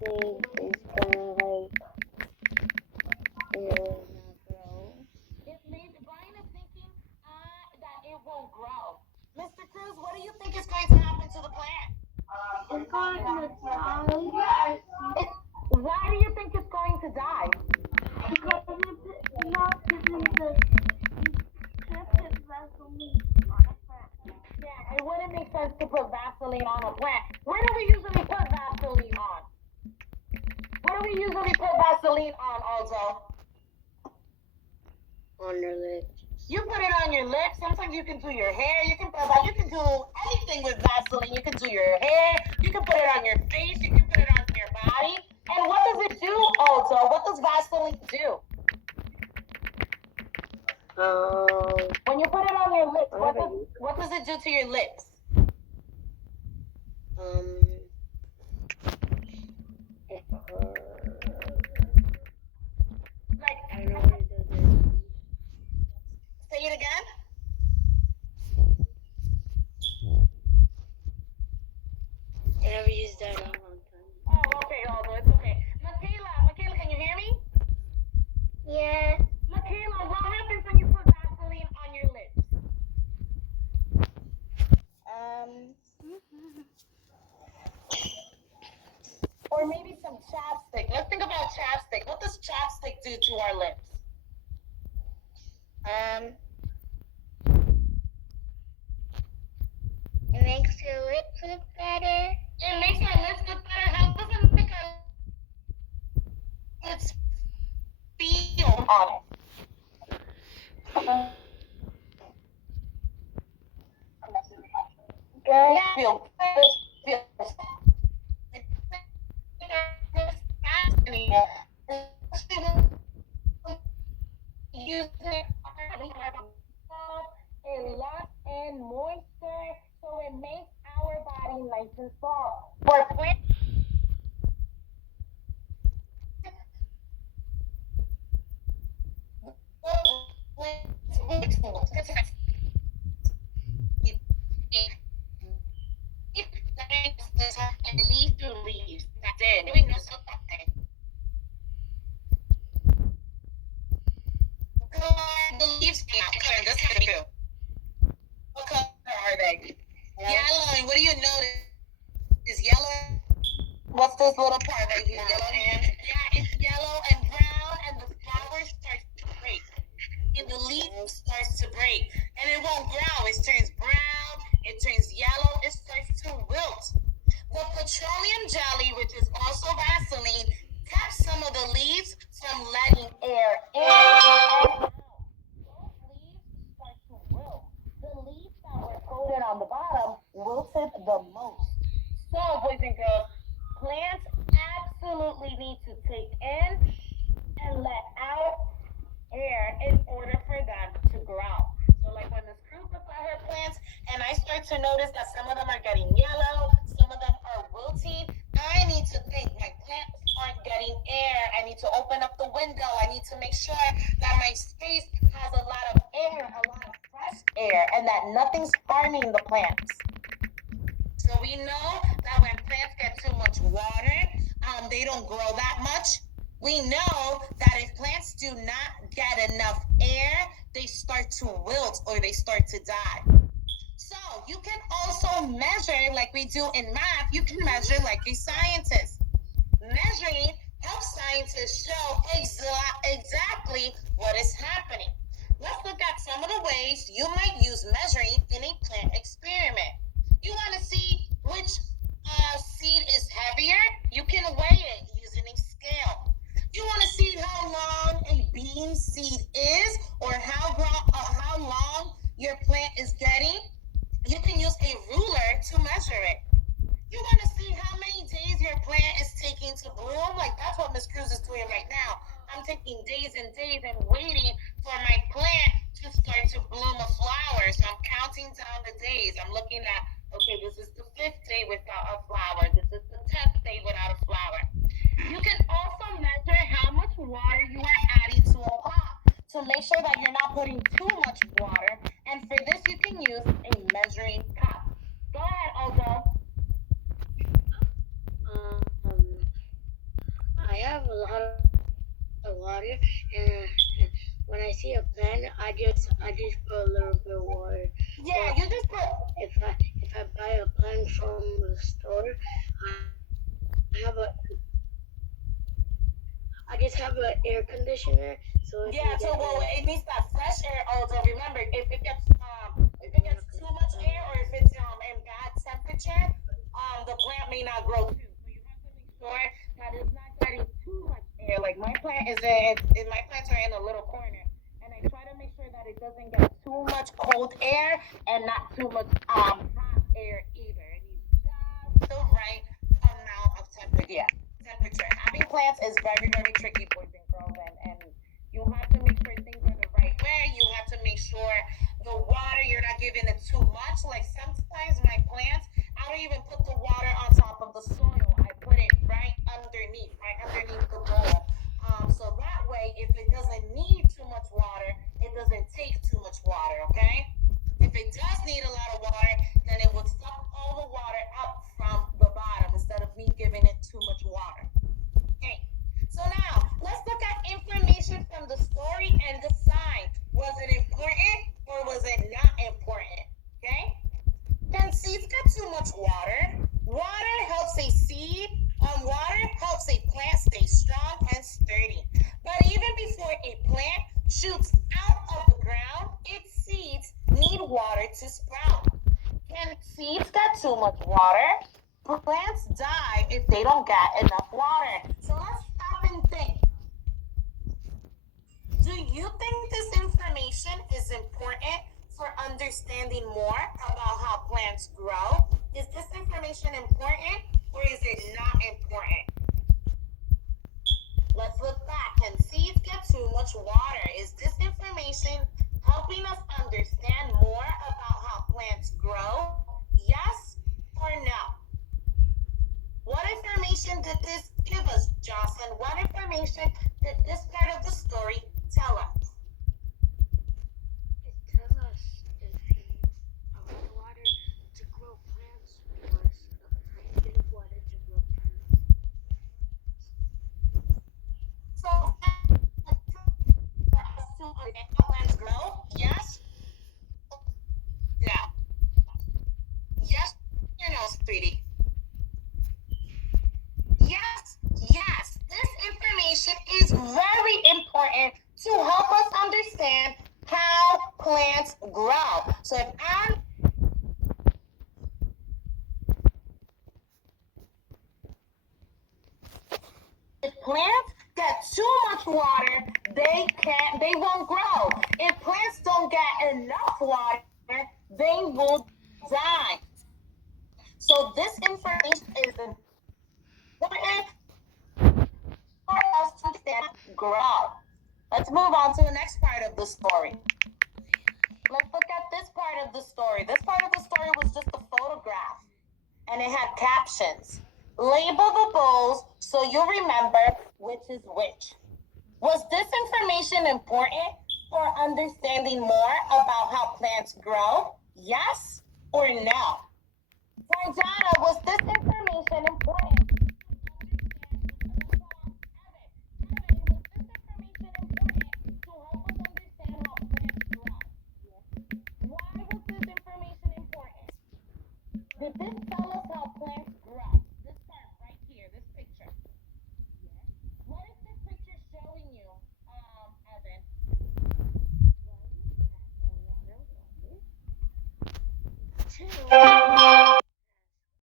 seed is gonna not grow. Brian is thinking that it won't grow. Mr. Cruz, what do you think is going to happen to the plant? It's gonna die It, why do you think it's going to die? because it's not giving the dripping Vaseline on a plant. Yeah, it wouldn't make sense to put Vaseline on a plant. Where do we usually put Vaseline on? Where do we usually put Vaseline on, Aldo? On your lips. You put it on your lips. Sometimes you can do your hair. You can do anything with Vaseline. You can do your hair. You can put it on your face. You can put it on your body. And what does it do, Aldo? What does Vaseline do? When you put it on your lips, what does it do to your lips? It hurts. Like, I don't know what it does. say it again. I never used that in a long time. Oh, okay, Aldo, it's okay. Michaela, can you hear me? Yes. Michaela, what happens when you put Vaseline on your lips? Or maybe some chapstick. Let's think about chapstick. What does chapstick do to our lips? It makes your lips look better. It makes our lips look better. How does it make our lips feel on it? Good. Yeah, feel use it a lot and moisture, so it makes our body nice and soft. For plants, and leaf through leaves. That's it. We know something. What color the leaves? What color? This is too. What color are they? Yellow. And what do you notice? Is yellow? What's this little part right here? Yellow and yeah, it's yellow and brown, and the flower starts to break, and the leaf starts to break, and it won't grow. It turns brown. It turns yellow. It starts to wilt. The petroleum jelly, which is also Vaseline, kept some of the leaves from letting air in and out. Those leaves start to wilt. The leaves that were coated on the bottom wilted the most. So, boys and girls, plants absolutely need to take in and let out air in order for them to grow. So like when Miss Cruz looks at her plants and I start to notice that some of them are getting yellow, some of them are wilting, I need to think my plants aren't getting air. I need to open up the window. I need to make sure that my space has a lot of air, a lot of fresh air, and that nothing's harming the plants. So we know that when plants get too much water, they don't grow that much. We know that if plants do not get enough air, they start to wilt or they start to die. So you can also measure like we do in math. You can measure like a scientist. Measuring helps scientists show exactly what is happening. Let's look at some of the ways you might use measuring in a plant experiment. You want to see which seed is heavier? You can weigh it using a scale. You want to see how long a bean seed is or how long your plant is getting? You can use a ruler to measure it. You want to see how many days your plant is taking to bloom? Like that's what Miss Cruz is doing right now. I'm taking days and days and waiting for my plant to start to bloom a flower. So I'm counting down the days. I'm looking at, okay, this is the 5th day without a flower. This is the 10th day without a flower. You can also measure how much water you are adding to a pot to make sure that you're not putting too much water. And for this, you can use a measuring cup. Go ahead, Aldo. Um, I have a lot of water, and when I see a plant, I just put a little bit of water. Yeah, But you just put. if I buy a plant from the store, I have a I just have an air conditioner, so it Yeah, can so get well, the. it needs that fresh air. Also, remember, if it gets too much air, or if it's in bad temperature, the plant may not grow too. So you have to make sure that it's not getting too much air. Like my plant is my plants are in a little corner, and I try to make sure that it doesn't get too much cold air and not too much hot air either. It needs just the right amount of temperature. Yeah, temperature. Having plants is very very tricky, boys and girls, and you have to make sure things are the right way. You have to make sure the water, you're not giving it too much. Like sometimes my plants, I don't even put the water on top of the soil. I put it right underneath the bowl. So that way, if it doesn't need too much water, it doesn't take too much water, okay? If it does need a lot of water, then it would suck all the water up from the bottom instead of me giving it too much water. Okay. So now let's look at information from the story and decide, was it important or was it not important? Okay. Can seeds get too much water? Water helps a seed. Water helps a plant stay strong and sturdy. But even before a plant shoots out of the ground, its seeds need water to sprout. Can seeds get too much water? Plants die if they don't get enough water. So let's stop and think. Do you think this information is important for understanding more about how plants grow? Is this information important or is it not important? Let's look back. Can seeds get too much water? Is this information helping us understand more about how plants grow? Yes or no? What information did this give us, Jocelyn? What information did this part of the story tell us? It tells us if you allow water to grow plants, plus a tiny bit of water to grow plants. So, for us to understand how plants grow, yes, no. Yes or no, sweetie? Yes, yes. This information is very important to help us understand how plants grow. So if plants get too much water, they won't grow. If plants don't get enough water, they will die. So this information is important for us to understand grow. Let's move on to the next part of the story. Let's look at this part of the story. This part of the story was just a photograph and it had captions. Label the bowls so you remember which is which. Was this information important for understanding more about how plants grow? Yes or no? Jordana, was this information important? Did this tell us how plants grow? This part right here, this picture. What is this picture showing you, Evan?